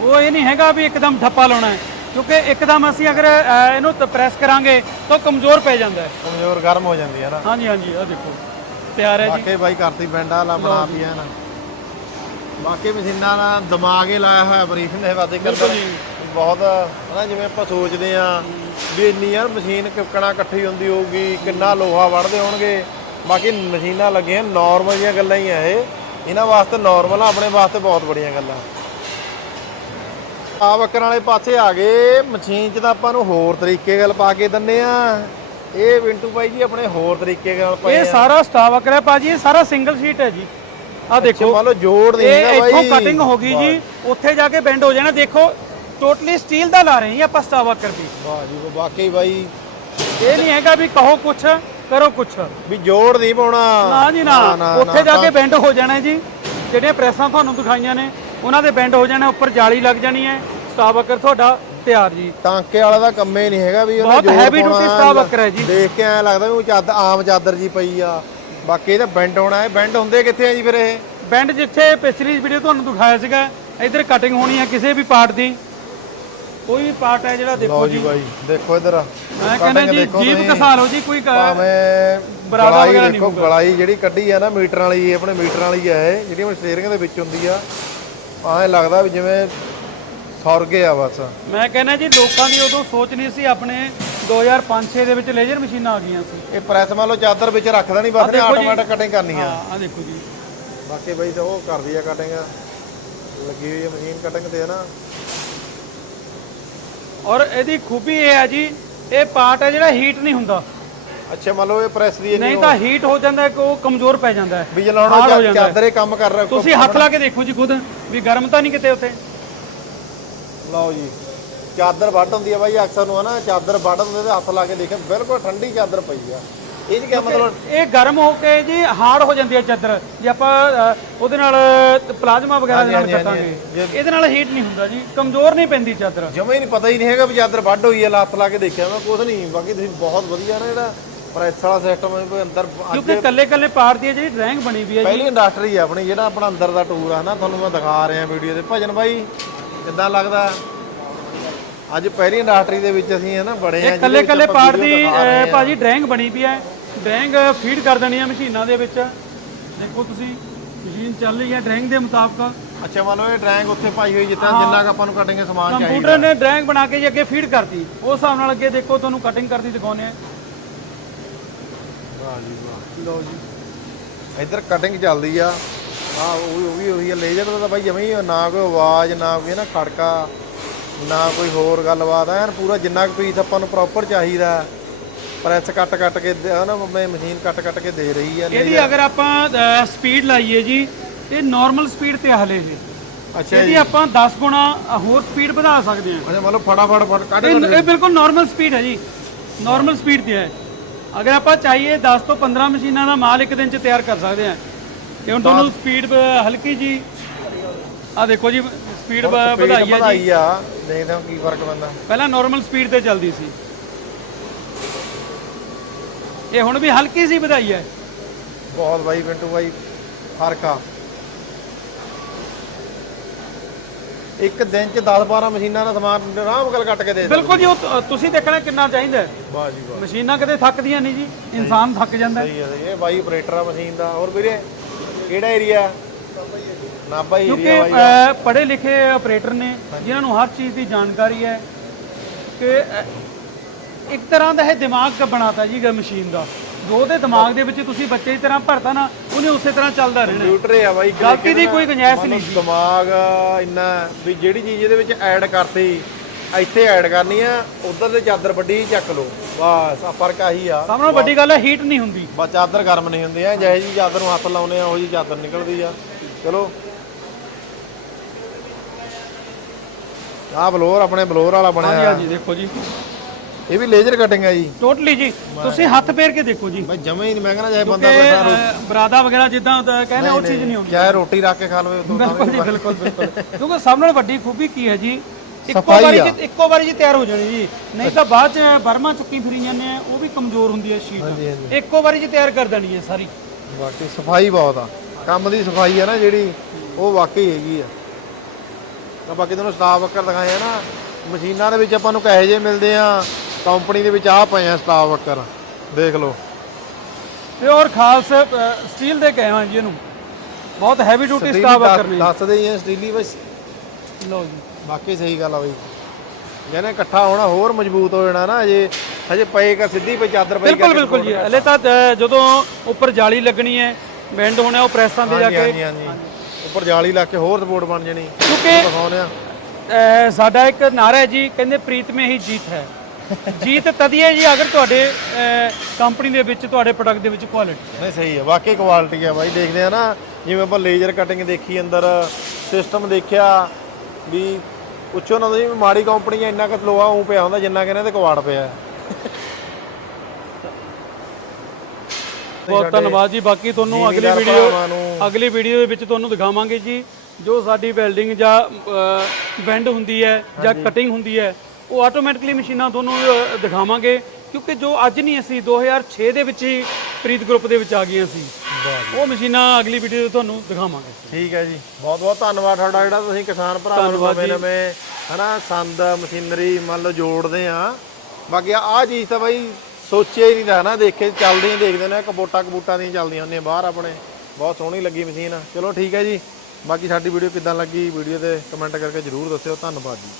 ਉਹ ਇਹ ਨਹੀਂ ਹੈਗਾ ਵੀ ਇੱਕਦਮ ਠੱਪਾ ਲਾਉਣਾ ਹੈ ਕਿਉਂਕਿ ਇੱਕਦਮ ਅਸੀਂ ਅਗਰ ਇਹਨੂੰ ਪ੍ਰੈਸ ਕਰਾਂਗੇ ਤਾਂ ਕਮਜ਼ੋਰ ਪੈ ਜਾਂਦਾ ਹੈ। ਕਮਜ਼ੋਰ ਗਰਮ ਹੋ ਜਾਂਦੀ ਹੈ ਨਾ। ਹਾਂਜੀ ਹਾਂਜੀ ਆ ਦੇਖੋ ਤਿਆਰ ਹੈ ਜੀ। ਵਾਕਈ ਬਾਈ ਕਰਤੀ ਬੈਂਡਾ ਲਾ ਬਣਾ ਪਿਆ ਨਾ। ਵਾਕਈ ਮਸ਼ੀਨਾਂ ਦਾ ਦਿਮਾਗ ਹੀ ਲਾਇਆ ਹੋਇਆ ਬਰੀਫ ਨੇ ਵਾਦੇ ਕਰਦਾ ਬਹੁਤ ਹਨਾ ਜਿਵੇਂ ਆਪਾਂ ਸੋਚਦੇ ਆ ਵੀ ਇੰਨੀ ਯਾਰ ਮਸ਼ੀਨ ਕਿੱਕਣਾ ਇਕੱਠੀ ਹੁੰਦੀ ਹੋਊਗੀ ਕਿੰਨਾ ਲੋਹਾ ਵੜਦੇ ਹੋਣਗੇ। ਬਾਕੀ ਮਸ਼ੀਨਾਂ ਲੱਗੀਆਂ ਨਾਰਮਲ ਜੀਆਂ ਗੱਲਾਂ ਹੀ ਆ ਇਹ। ਇਹਨਾਂ ਵਾਸਤੇ ਨਾਰਮਲ ਆ ਆਪਣੇ ਵਾਸਤੇ ਬਹੁਤ ਬੜੀਆਂ ਗੱਲਾਂ। ਆ ਬੱਕਰਾਂ ਵਾਲੇ ਪਾਸੇ ਆ ਗਏ। ਮਸ਼ੀਨ 'ਚ ਤਾਂ ਆਪਾਂ ਨੂੰ ਹੋਰ ਤਰੀਕੇ ਗੱਲ ਪਾ ਕੇ ਦਿੰਨੇ ਆ। ਇਹ ਵਿੰਟੂ ਬਾਈ ਜੀ ਆਪਣੇ ਹੋਰ ਤਰੀਕੇ ਨਾਲ ਪਏ ਇਹ ਸਾਰਾ ਸਟਾਫ ਹੈ ਭਾਜੀ ਇਹ ਸਾਰਾ ਸਿੰਗਲ ਸ਼ੀਟ ਹੈ ਜੀ। ਆ ਦੇਖੋ। ਮੰਨ ਲਓ ਜੋੜ ਨਹੀਂ ਹੈਗਾ ਬਾਈ। ਇੱਥੋਂ ਕਟਿੰਗ ਹੋ ਗਈ ਜੀ। ਉੱਥੇ ਜਾ ਕੇ ਬੈਂਡ ਹੋ ਜਾਣਾ। ਦੇਖੋ ਟੋਟਲੀ ਸਟੀਲ ਦਾ ਲਾ ਰਹੇ ਹਾਂ ਸਟਾਫ ਵਰਕਰ ਵੀ। ਵਾਹ ਜੀ ਵਾਕਈ ਬਾਈ। ਇਹ ਨਹੀਂ ਹੈਗਾ ਵੀ ਕਹੋ ਕੁਛ ਕਰੋ ਕੁਛ। ਵੀ ਜੋੜ ਨਹੀਂ ਪਾਉਣਾ। ਨਾ ਜੀ ਨਾ। ਉੱਥੇ ਜਾ ਕੇ ਬੈਂਡ ਹੋ ਜਾਣਾ ਜੀ। ਜਿਹੜੀਆਂ ਪ੍ਰੈਸਾਂ ਤੁਹਾਨੂੰ ਦਿਖਾਈਆਂ ਨੇ ਉਹਨਾਂ ਦੇ ਬੈਂਡ ਹੋ ਜਾਣਾ ਉੱਪਰ ਜਾਲੀ ਲੱਗ ਜਾਣੀ ਹੈ। ਸਟਾਫ ਵਰਕਰ ਤੁਹਾਡਾ ਤਿਆਰ ਜੀ। ਟਾਂਕੇ ਵਾਲਾ ਦਾ ਕੰਮੇ ਨਹੀਂ ਹੈਗਾ ਵੀ ਬਹੁਤ ਪਾਉਣਾ, duty staff worker ਹੈ ਜੀ। ਦੇਖ ਕੇ ਐ ਲੱਗਦਾ ਵੀ ਉਹ ਚਾਦ ਆਮ ਚਾਦਰ ਜੀ ਪਈ ਆ। ਬਾਕੀ ਇਹਦਾ ਬੈਂਡ ਹੋਣਾ ਹੈ। ਬੈਂਡ ਹੁੰਦੇ ਕਿੱਥੇ ਆ ਜੀ ਫਿਰ ਇਹ? ਬੈਂਡ ਜਿੱਥੇ ਪਿਛਲੀ ਵੀਡੀਓ ਤੁਹਾਨੂੰ ਦਿਖਾਇਆ ਸੀਗਾ ਇੱਧਰ ਕਟਿੰਗ ਹੋਣੀ ਹੈ ਕਿਸੇ ਵੀ ਪਾਰਟ ਦੀ। ਕੋਈ ਵੀ ਪਾਰਟ ਹੈ ਜਿਹੜਾ ਦੇਖੋ ਲਓ ਜੀ। ਜੀ ਬਾਈ ਦੇਖੋ ਇਧਰ। ਮੈਂ ਕਹਿੰਦਾ ਜੀ ਜੀਪ ਕਸਾ ਲਓ ਜੀ ਕੋਈ ਕ- ਭਾਵੇਂ ਬਰਾਦਾ ਵਗੈਰਾ ਨਹੀਂ ਦੇਖੋ ਹੋਊਗਾ। ਗਲਾਈ ਜਿਹੜੀ ਕੱਢੀ ਆ ਨਾ ਮੀਟਰ ਵਾਲੀ ਆਪਣੇ ਮੀਟਰ ਵਾਲੀ ਆ ਇਹ ਜਿਹੜੀ ਆਪਣੇ ਸਟੀਅਰਿੰਗ ਦੇ ਵਿੱਚ ਹੁੰਦੀ ਆ। ਐਂ ਲੱਗਦਾ ਵੀ ਜਿਵੇਂ ਸੌਰਗੇ ਆ ਬਸ। ਮੈਂ ਕਹਿੰਦਾ ਜੀ ਲੋਕਾਂ ਦੀ ਉਦੋਂ ਸੋਚ ਨਹੀਂ ਸੀ ਆਪਣੇ 2005-6 ਦੇ ਵਿੱਚ ਲੇਜ਼ਰ ਮਸ਼ੀਨਾਂ ਆ ਗਈਆਂ ਸੀ। ਇਹ ਪ੍ਰੈਸ ਮੰਨ ਲਓ ਚਾਦਰ ਵਿੱਚ ਰੱਖਦਾ ਨਹੀਂ ਬਸ ਨੇ ਦੇਖੋ ਜੀ। ਆਟੋਮੈਟਿਕ ਕਟਿੰਗ ਕਰਨੀ ਆ। ਆ ਦੇਖੋ ਜੀ। ਬਾਕੀ ਬਈ ਤਾਂ ਉਹ ਕਰਦੀ ਆ ਕਟਿੰਗ ਲੱਗੀ ਹੋਈ ਆ ਮਸ਼ੀਨ ਕਟਿੰਗ ਤੇ ਨਾ ਔਰ ਇਹਦੀ ਖੂਬੀ ਇਹ ਹੈ ਜੀ ਇਹ ਪਾਰਟ ਹੈ ਜਿਹੜਾ ਹੀਟ ਨਹੀਂ ਹੁੰਦਾ। ਅੱਛਾ ਮੰਨ ਲਓ ਇਹ ਪ੍ਰੈਸ ਦੀ ਨਹੀਂ ਤਾਂ ਹੀਟ ਹੋ ਜਾਂਦਾ ਹੈ ਕਿ ਉਹ ਕਮਜ਼ੋਰ ਪੈ ਜਾਂਦਾ ਹੈ। ਵੀ ਹੋ ਜਲਾਉਣਾ ਜਾਂਦਾ ਹੈ। ਚਾਦਰ ਕੰਮ ਕਰ ਰਿਹਾ ਤੁਸੀਂ ਹੱਥ ਲਾ ਕੇ ਦੇਖੋ ਜੀ ਖੁਦ ਵੀ ਗਰਮ ਤਾਂ ਨਹੀਂ ਕਿਤੇ ਉੱਥੇ। ਲਓ ਜੀ। ਚਾਦਰ ਵੱਢ ਹੁੰਦੀ ਆ ਬਾਈ ਅਕਸਰ ਨੂੰ ਹਨਾ? ਚਾਦਰ ਵੱਢ ਹੁੰਦੇ ਤੇ ਹੱਥ ਲਾ ਕੇ ਦੇਖਿਆ ਬਿਲਕੁਲ ਠੰਡੀ ਚਾਦਰ ਪਈ ਆ। ਇਹ ਚ ਕੀ ਮਤਲਬ ਇਹ ਗਰਮ ਹੋ ਕੇ ਜੀ ਹਾਰਡ ਹੋ ਜਾਂਦੀ ਹੈ ਚਾਦਰ। ਜੇ ਆਪਾਂ ਅ, ਉਹਦੇ ਨਾਲ ਪਲਾਜ਼ਮਾ ਵਗੈਰਾ ਦੇ ਨਾਲ ਹਾਂਜੀ, ਹਾਂਜੀ, ਕੱਟਾਂਗੇ ਇਹਦੇ ਨਾਲ ਹੀਟ ਨਹੀਂ ਹੁੰਦਾ ਜੀ। ਕਮਜ਼ੋਰ ਨਹੀਂ ਪੈਂਦੀ ਚਾਦਰ। ਜਮੇ ਹੀ ਨਹੀਂ ਪਤਾ ਹੀ ਨਹੀਂ ਹੈਗਾ ਵੀ ਚਾਦਰ ਵੱਢ ਹੋਈ ਆ ਲੱਤ ਲਾ ਕੇ ਦੇਖਿਆ ਮੈਂ ਕੁਝ ਨਹੀਂ। ਬਾਕੀ ਤੁਸੀਂ ਬਹੁਤ ਵਧੀਆ ਨਾ ਜਿਹੜਾ ਪ੍ਰੈਸ ਵਾਲਾ ਸਿਸਟਮ ਹੈ ਵੀ ਅੰਦਰ ਅੱਜ ਕਿਉਂਕਿ ਕੱਲੇ ਕੱਲੇ ਪਾਰਟ ਦੀ ਹੈ ਜਿਹੜੀ ਡਰਾਇੰਗ ਬਣੀ ਵੀ ਹੈ ਜੀ। ਪਹਿਲੀ ਇੰਡਸਟਰੀ ਆ ਆਪਣੀ ਜਿਹੜਾ ਆਪਣਾ ਅੰਦਰ ਦਾ ਟੂਰ ਆ ਨਾ ਤੁਹਾਨੂੰ ਮੈਂ ਦਿਖਾ ਰਿਹਾ ਵੀਡੀਓ ਤੇ। ਭਜਨ ਬਾਈ ਕਿੱਦਾਂ ਲੱਗਦਾ? ਅੱਜ ਪਹਿਲੀ ਇੰਡਸਟਰੀ ਦੇ ਵਿੱਚ ਅਸੀਂ ਹੈ ਨਾ ਬੜੇ ਆ ਇਹ ਕੱਲੇ ਕੱਲੇ ਪਾਰਟ ਦੀ ਭਾਜੀ ਡਰਾਇੰਗ ਬਣੀ ਵੀ ਹੈ। ਡਰਾਇੰਗ ਫੀਡ ਕਰ ਦੇਣੀ ਹੈ ਮਸ਼ੀਨਾਂ ਦੇ ਵਿੱਚ। ਦੇਖੋ ਤੁਸੀਂ ਮਸ਼ੀਨ ਚੱਲ ਰਹੀ ਹੈ ਡਰਾਇੰਗ ਦੇ ਮੁਤਾਬਕ। ਅੱਛਾ ਮੰਨ ਲਓ ਇਹ ਡਰਾਇੰਗ ਉੱਥੇ ਪਾਈ ਹੋਈ ਜਿੱਦਾਂ ਜਿੰਨਾ ਕੁ ਆਪਾਂ ਨੂੰ ਕਟਿੰਗ ਸਮਾਨ ਚਾਹੀਦਾ। ਕੰਪਿਊਟਰ ਨੇ ਡਰਾਇੰਗ ਬਣਾ ਕੇ ਜੀ ਅੱਗੇ ਫੀਡ ਕਰਤੀ। ਉਸ ਹਿਸਾਬ ਨਾਲ ਅੱਗੇ ਦੇਖੋ ਤੁਹਾਨੂੰ ਕਟਿੰਗ ਕਰਦੀ ਦਿਖਾਉਣੇ ਆ ਵਾਹ ਜੀ ਵਾਹ। ਲਓ ਜੀ। ਇੱਧਰ ਕਟਿੰਗ ਚੱਲਦੀ ਆ। ਆ ਉਹ ਵੀ ਉਹ ਲੇਜ਼ਰ ਦਾ ਤਾਂ ਬਾਈ ਜਮੇ ਨਾ ਕੋਈ ਆਵਾਜ਼ ਨਾ ਕੋਈ ਨਾ ਖੜਕਾ। ਨਾ ਕੋਈ ਹੋਰ ਗੱਲਬਾਤ ਐਨ ਪੂਰਾ ਜਿੰਨਾ ਕੁ ਪੀਸ ਆਪਾਂ ਨੂੰ ਪ੍ਰੋਪਰ ਚਾਹੀਦਾ ਪ੍ਰੈਸ ਕੱਟ ਕੱਟ ਕੇ ਹਨਾ ਮੈਂ ਮਸ਼ੀਨ ਕੱਟ ਕੱਟ ਕੇ ਦੇ ਰਹੀ ਆ ਇਹਦੀ ਅਗਰ ਆਪਾਂ ਸਪੀਡ ਲਾਈਏ ਜੀ ਇਹ ਨਾਰਮਲ ਸਪੀਡ ਤੇ ਹਲੇ ਇਹ। ਅੱਛਾ ਇਹਦੀ ਆਪਾਂ 10 ਗੁਣਾ ਹੋਰ ਸਪੀਡ ਵਧਾ ਸਕਦੇ ਹਾਂ। ਅੱਛਾ ਮਤਲਬ ਫਟਾਫਟ ਫਟ ਕੱਢ ਇਹ ਬਿਲਕੁਲ ਨਾਰਮਲ ਸਪੀਡ ਹੈ ਜੀ। ਨਾਰਮਲ ਸਪੀਡ ਤੇ ਹੈ। ਅਗਰ ਆਪਾਂ ਚਾਹੀਏ 10 ਤੋਂ 15 ਮਸ਼ੀਨਾਂ ਦਾ ਮਾਲ ਇੱਕ ਦਿਨ ਚ ਤਿਆਰ ਕਰ ਸਕਦੇ ਹਾਂ। ਹੁਣ ਤੁਹਾਨੂੰ ਸਪੀਡ ਹਲਕੀ ਜੀ ਆ ਦੇਖੋ ਜੀ ਸਪੀਡ ਵਧਾਈ ਹੈ ਜੀ। ਆ ਦੇਖਦੇ ਹਾਂ ਕੀ ਫ਼ਰਕ ਪੈਂਦਾ। ਪਹਿਲਾਂ ਨਾਰਮਲ ਸਪੀਡ ਤੇ ਚੱਲਦੀ ਸੀ। ਇਹ ਹੁਣ ਵੀ ਹਲਕੀ ਸੀ ਵਧਾਈ ਹੈ। ਬਹੁਤ ਬਾਈ ਪਿੰਟੂ ਬਾਈ ਫ਼ਰਕ ਆ। ਇੱਕ ਦਿਨ ਚ 10 12 ਮਸ਼ੀਨਾਂ ਦਾ ਸਮਾਨ ਆਰਾਮ ਨਾਲ ਕੱਟ ਕੇ ਦੇ ਬਿਲਕੁਲ ਜੀ ਉਹ ਤੁਸੀਂ ਦੇਖਣਾ ਕਿੰਨਾ ਚਾਹੀਦਾ। ਵਾਹ ਜੀ ਵਾਹ। ਮਸ਼ੀਨਾਂ ਕਦੇ ਥੱਕਦੀਆਂ ਨਹੀਂ ਜੀ ਇਨਸਾਨ ਥੱਕ ਜਾਂਦਾ ਸਹੀ ਹੈ। ਇਹ ਬਾਈ ਆਪਰੇਟਰ ਆ ਮਸ਼ੀਨ ਦਾ। ਹੋਰ ਵੀਰੇ ਕਿਹੜਾ ਏਰੀਆ ਨਾਭਾ ਹੀ ਕਿਉਂਕਿ ਪੜ੍ਹੇ ਲਿਖੇ ਆਪਰੇਟਰ ਨੇ ਜਿਨ੍ਹਾਂ ਨੂੰ ਹਰ ਚੀਜ਼ ਦੀ ਜਾਣਕਾਰੀ ਹੈ ਕਿ ਇੱਕ ਤਰ੍ਹਾਂ ਦਾ ਇਹ ਦਿਮਾਗ ਬਣਾਤਾ ਜੀ ਗਾ ਮਸ਼ੀਨ ਦਾ। ਜੋ ਉਹਦੇ ਦਿਮਾਗ ਦੇ ਵਿੱਚ ਤੁਸੀਂ ਬੱਚੇ ਦੀ ਤਰ੍ਹਾਂ ਭਰਤਾ ਨਾ ਉਹਨੇ ਉਸੇ ਤਰ੍ਹਾਂ ਚੱਲਦਾ ਰਹਿਣਾ। ਹੈ। ਕੰਪਿਊਟਰ ਆ ਬਾਈ ਗਲਤੀ ਦੀ ਕੋਈ ਗੁੰਜਾਇਸ਼ ਨਹੀਂ ਮਤਲਬ ਦਿਮਾਗ ਇੰਨਾ ਵੀ ਜਿਹੜੀ ਚੀਜ਼ ਇਹਦੇ ਵਿੱਚ ਐਡ ਕਰਤੀ ਇੱਥੇ ਐਡ ਕਰਨੀ ਆ ਉਧਰ ਤੇ ਚਾਦਰ ਵੱਡੀ ਚੱਕ ਲਓ। ਬਸ ਆ ਫ਼ਰਕ ਆਹੀ ਆ। ਸਭ ਨਾਲੋਂ ਵੱਡੀ ਗੱਲ ਹੈ ਹੀਟ ਨਹੀਂ ਹੁੰਦੀ। ਬਸ ਚਾਦਰ ਗਰਮ ਨਹੀਂ ਹੁੰਦੀ ਐ ਜਿਹੇ ਜੀ ਚਾਦਰ ਨੂੰ ਹੱਥ ਲਾਉਨੇ ਆ ਉਹ ਜੀ ਚਾਦਰ ਨਿਕਲਦੀ ਆ। ਚਲੋ ਆਹ ਬਲੋਰ ਆਪਣੇ ਬਲੋਰ ਵਾਲਾ ਹਾਂਜੀ ਬਣਿਆ ਹਾਂਜੀ ਦੇਖੋ ਜੀ। ਇਹ ਵੀ ਲੇਜ਼ਰ ਕਟਿੰਗ ਹੈ ਜੀ। ਟੋਟਲੀ ਜੀ। ਤੁਸੀਂ ਹੱਥ ਫੇਰ ਕੇ ਦੇਖੋ ਜੀ। ਬਈ ਜਮੇ ਹੀ ਨਹੀਂ ਮੈਂ ਕਹਿੰਦਾ ਕਿ ਬੰਦਾ ਬੈਠਾ ਅ, ਬਰਾਦਾ ਵਗੈਰਾ ਜਿੱਦਾਂ ਕਹਿੰਦੇ ਉਹ ਚੀਜ਼ ਨਹੀਂ ਹੁੰਦੀ। ਚਾਹੇ ਰੋਟੀ ਰੱਖ ਕੇ ਖਾ ਲਵੇ ਉਦੋਂ ਬਿਲਕੁਲ ਜੀ ਬਿਲਕੁਲ ਬਿਲਕੁਲ। (laughs) ਕਿਉਂਕਿ ਸਭ ਨਾਲ ਵੱਡੀ ਖੂਬੀ ਕੀ ਹੈ ਜੀ? ਇੱਕੋ ਸਫ਼ਾਈ ਵਾਰੀ ਆ। ਚ ਇੱਕੋ ਵਾਰੀ ਜੀ ਤਿਆਰ ਹੋ ਜਾਣੀ ਜੀ। ਨਹੀਂ ਤਾਂ ਬਾਅਦ ਚ ਬਰਮਾ ਚੁੱਕੀ ਫਿਰੀ ਜਾਂਦੇ ਆ ਉਹ ਵੀ ਕਮਜ਼ੋਰ ਹੁੰਦੀ ਹੈ ਸ਼ੀਟ। ਇੱਕੋ ਵਾਰੀ ਚ ਤਿਆਰ ਕਰ ਦੇਣੀ ਹੈ ਸਾਰੀ। ਬਾਕੀ ਸਫ਼ਾਈ ਬਹੁਤ ਆ। ਕੰਮ ਦੀ ਸਫ਼ਾਈ ਆ ਨਾ ਜਿਹੜੀ ਉਹ ਵਾਕਈ ਹੈਗੀ ਆ। ਤਾਂ ਬਾਕੀ ਤੁਹਾਨੂੰ ਸਟਾਫ ਵਰਕਰ ਦਿਖਾਏ ਆ ਨਾ ਮਸ਼ੀਨਾਂ ਦੇ ਵਿੱਚ ਆਪਾਂ ਨੂੰ ਕਹੇ ਜੇ ਮਿਲਦੇ ਆ ਕੰਪਨੀ ਦੇ ਵਿੱਚ ਆ ਪਏ ਆ ਸਟਾਫ ਵਰਕਰ ਦੇਖ ਲਓ। ਤੇ ਔਰ ਖਾਸ ਸਟੀਲ ਦੇ ਕਹੇ ਹਾਂ ਜੀ ਇਹਨੂੰ। ਬਹੁਤ ਹੈਵੀ ਡਿਊਟੀ ਸਟਾਫ ਵਰਕਰ ਨੇ। ਦੱਸਦੇ ਹੀ ਆ ਸਟੀਲੀ ਬਸ ਲਓ ਜੀ। ਬਾਕੀ ਸਹੀ ਗੱਲ ਆ ਬਈ। ਜਿਹਨੇ ਇਕੱਠਾ ਹੋਣਾ ਹੋਰ ਮਜ਼ਬੂਤ ਹੋ ਜਾਣਾ ਨਾ ਅਜੇ ਹਜੇ ਪਏਗਾ ਸਿੱਧੀ ਪਈ ਚਾਦਰ ਪਈ ਬਿਲਕੁਲ ਬਿਲਕੁਲ ਜੀ। ਹਲੇ ਤਾਂ ਜਦੋਂ ਉੱਪਰ ਜਾਲੀ ਲੱਗਣੀ ਹੈ ਬੈਂਡ ਹੋਣਾ ਉਹ ਪ੍ਰੈਸਾਂ ਤੇ ਜਾ ਕੇ ਹਾਂਜੀ। ਹਾਂਜੀ। ਉੱਪਰ ਜਾਲੀ ਲਾ ਕੇ ਹੋਰ ਸਪੋਰਟ ਬਣ ਜਾਣੀ। ਕਿਉਂਕਿ ਦਿਖਾਉਂਦੇ ਆ। ਅਹ ਸਾਡਾ ਇੱਕ ਨਾਰਾ ਹੈ ਜੀ ਕਹਿੰਦੇ ਪ੍ਰੀਤ ਮੇ ਹੀ ਜੀਤ ਹੈ। (laughs) ਜੀਤ ਤਦੀ ਹੈ ਜੀ ਅਗਰ ਤੁਹਾਡੇ ਕੰਪਨੀ ਦੇ ਵਿੱਚ ਤੁਹਾਡੇ ਪ੍ਰੋਡਕਟ ਦੇ ਵਿੱਚ ਕੁਆਲਿਟੀ ਨਹੀਂ ਸਹੀ ਹੈ। ਵਾਕਈ ਕੁਆਲਿਟੀ ਹੈ ਬਾਈ। ਦੇਖਦੇ ਆ ਨਾ ਜਿਵੇਂ ਆਪਾਂ ਲੇਜ਼ਰ ਕਟਿੰਗ ਦੇਖੀ ਅੰਦਰ ਸਿਸਟਮ ਦੇਖਿਆ ਵੀ ਪੁੱਛੋ ਨਾ ਤੁਸੀਂ ਮਾੜੀ ਕੰਪਨੀ ਆ ਇੰਨਾ ਕੁ ਲੋਹਾ ਉਹ ਪਿਆ ਹੁੰਦਾ ਜਿੰਨਾ ਕਿ ਇਹਨਾਂ ਦੇ ਕਵਾੜ ਪਿਆ ਬਹੁਤ ਧੰਨਵਾਦ ਜੀ। ਬਾਕੀ ਤੁਹਾਨੂੰ ਅਗਲੀ ਵੀਡੀਓ ਅਗਲੀ ਵੀਡੀਓ ਦੇ ਵਿੱਚ ਤੁਹਾਨੂੰ ਦਿਖਾਵਾਂਗੇ ਜੀ। ਜੋ ਸਾਡੀ ਵੈਲਡਿੰਗ ਜਾਂ ਬੈਂਡ ਹੁੰਦੀ ਹੈ ਜਾਂ ਕਟਿੰਗ ਹੁੰਦੀ ਹੈ ਉਹ ਆਟੋਮੈਟਿਕਲੀ ਮਸ਼ੀਨਾਂ ਤੁਹਾਨੂੰ ਦਿਖਾਵਾਂਗੇ। ਕਿਉਂਕਿ ਜੋ ਅੱਜ ਨਹੀਂ ਅਸੀਂ 2006 ਦੇ ਵਿੱਚ ਹੀ ਪ੍ਰੀਤ ਗਰੁੱਪ ਦੇ ਵਿੱਚ ਆ ਗਈਆਂ ਸੀ। ਉਹ ਮਸ਼ੀਨਾਂ ਅਗਲੀ ਵੀਡੀਓ ਤੁਹਾਨੂੰ ਦਿਖਾਵਾਂਗੇ। ਠੀਕ ਹੈ ਜੀ। ਬਹੁਤ ਬਹੁਤ ਧੰਨਵਾਦ ਤੁਹਾਡਾ ਜਿਹੜਾ ਤੁਸੀਂ ਕਿਸਾਨ ਭਰਾਵਾਂ ਨੂੰ ਨਵੇਂ। ਨਵੇਂ ਹਨਾ ਸੰਦ ਮਸ਼ੀਨਰੀ ਮੰਨ ਲਓ ਜੋੜਦੇ ਆ। ਬਾਕੀ ਆਹ ਚੀਜ਼ ਤਾਂ ਬਾਈ ਸੋਚਿਆ ਹੀ ਨਹੀਂ ਤਾਂ ਨਾ ਦੇਖ ਕੇ ਚੱਲਦੇ ਹੀ ਦੇਖਦੇ ਨੇ, ਕਬੋਟਾ ਕਬੂਟਾ ਦੀਆਂ ਚੱਲਦੀਆਂ ਹੁੰਦੀਆਂ ਬਾਹਰ ਆਪਣੇ। ਬਹੁਤ ਸੋਹਣੀ ਲੱਗੀ ਮਸ਼ੀਨ। ਚਲੋ ਠੀਕ ਹੈ ਜੀ, ਬਾਕੀ ਸਾਡੀ ਵੀਡੀਓ ਕਿੱਦਾਂ ਲੱਗੀ, ਵੀਡੀਓ ਤੇ ਕਮੈਂਟ ਕਰਕੇ ਜਰੂਰ ਦੱਸਿਓ। ਧੰਨਵਾਦ ਜੀ।